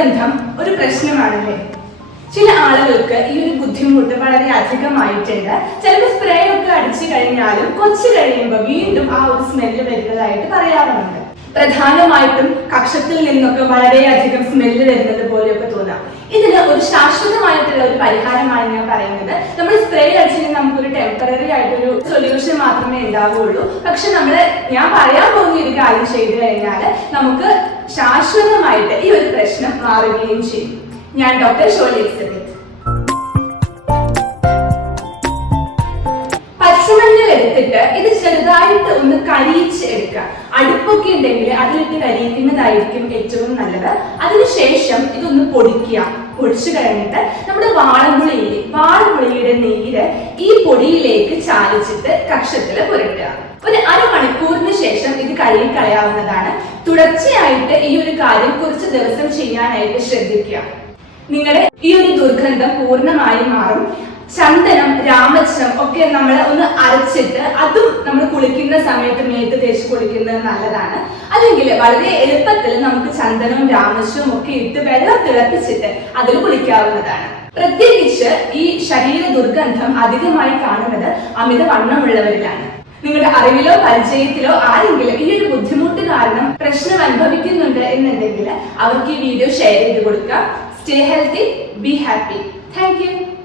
ദുർഗന്ധം ഒരു പ്രശ്നമാണല്ലേ? ചില ആളുകൾക്ക് ഈ ഒരു ബുദ്ധിമുട്ട് വളരെ അധികമായിട്ടുണ്ട്. ചിലപ്പോൾ സ്പ്രേ ഒക്കെ അടിച്ചു കഴിഞ്ഞാലും കുറച്ച് കഴിയുമ്പോൾ വീണ്ടും ആ ഒരു സ്മെല്ല് വരുന്നതായിട്ട് പറയാറുണ്ട്. പ്രധാനമായിട്ടും കക്ഷത്തിൽ നിന്നൊക്കെ വളരെയധികം സ്മെല്ല് വരുന്നത് പോലെയൊക്കെ തോന്നാം. ഇതിന് ഒരു ശാശ്വതമായിട്ടുള്ള ഒരു പരിഹാരമായി ഞാൻ പറയുന്നത്, നമ്മൾ സ്പ്രേ അടിച്ചിട്ട് നമുക്കൊരു ടെമ്പററി ആയിട്ടൊരു സൊല്യൂഷൻ മാത്രമേ ഉണ്ടാവുകയുള്ളൂ. പക്ഷെ ഞാൻ പറയാൻ പോകുന്ന ഒരു കാര്യം ചെയ്തു കഴിഞ്ഞാൽ നമുക്ക് ശാശ്വതമായിട്ട് ഈ ഒരു പ്രശ്നം മാറുകയും ചെയ്യും. ഞാൻ ഡോക്ടർ ഷോളി എലിസബത്ത്. പച്ചമഞ്ഞൾ എടുത്തിട്ട് ഇത് ചെറുതായിട്ട് ഒന്ന് കരിയിച്ച് എടുക്കുക. അടുപ്പൊക്കെ ഉണ്ടെങ്കിൽ അതിലിട്ട് കരിയിക്കുന്നതായിരിക്കും ഏറ്റവും നല്ലത്. അതിനുശേഷം ഇതൊന്ന് പൊടിക്കുക. പൊടിച്ചു കഴിഞ്ഞിട്ട് നമ്മുടെ വാളംപുളിയുടെ നീര് ഈ പൊടിയിലേക്ക് ചാലിച്ചിട്ട് കക്ഷത്തിൽ പുരട്ടുക. ഒരു അരമണിക്കൂറിന് ശേഷം ഇത് കഴുകി കളയാവുന്നതാണ്. തുടർച്ചയായിട്ട് ഈ ഒരു കാര്യം കുറച്ച് ദിവസം ചെയ്യാനായിട്ട് ശ്രദ്ധിക്കുക. നിങ്ങളുടെ ഈ ഒരു ദുർഗന്ധം പൂർണ്ണമായി മാറും. ചന്ദനം, രാമച്ചം ഒക്കെ നമ്മൾ ഒന്ന് അരച്ചിട്ട് അതും നമ്മൾ കുളിക്കുന്ന സമയത്ത് മേത്ത് തേച്ച് കുളിക്കുന്നത് നല്ലതാണ്. അല്ലെങ്കിൽ വളരെ എളുപ്പത്തിൽ നമുക്ക് ചന്ദനവും രാമച്ചവും ഒക്കെ ഇട്ട് വെള്ളം തിളപ്പിച്ചിട്ട് അതിൽ കുളിക്കാവുന്നതാണ്. പ്രത്യേകിച്ച് ഈ ശരീര ദുർഗന്ധം അധികമായി കാണുന്നത് അമിതവണ്ണമുള്ളവരിലാണ്. നിങ്ങളുടെ അറിവിലോ പരിചയത്തിലോ ആരെങ്കിലും ഈ ഒരു ബുദ്ധിമുട്ട് കാരണം പ്രശ്നം അനുഭവിക്കുന്നുണ്ട് എന്നുണ്ടെങ്കിൽ അവർക്ക് ഈ വീഡിയോ ഷെയർ ചെയ്ത് കൊടുക്കുക. Stay healthy, be happy. Thank you.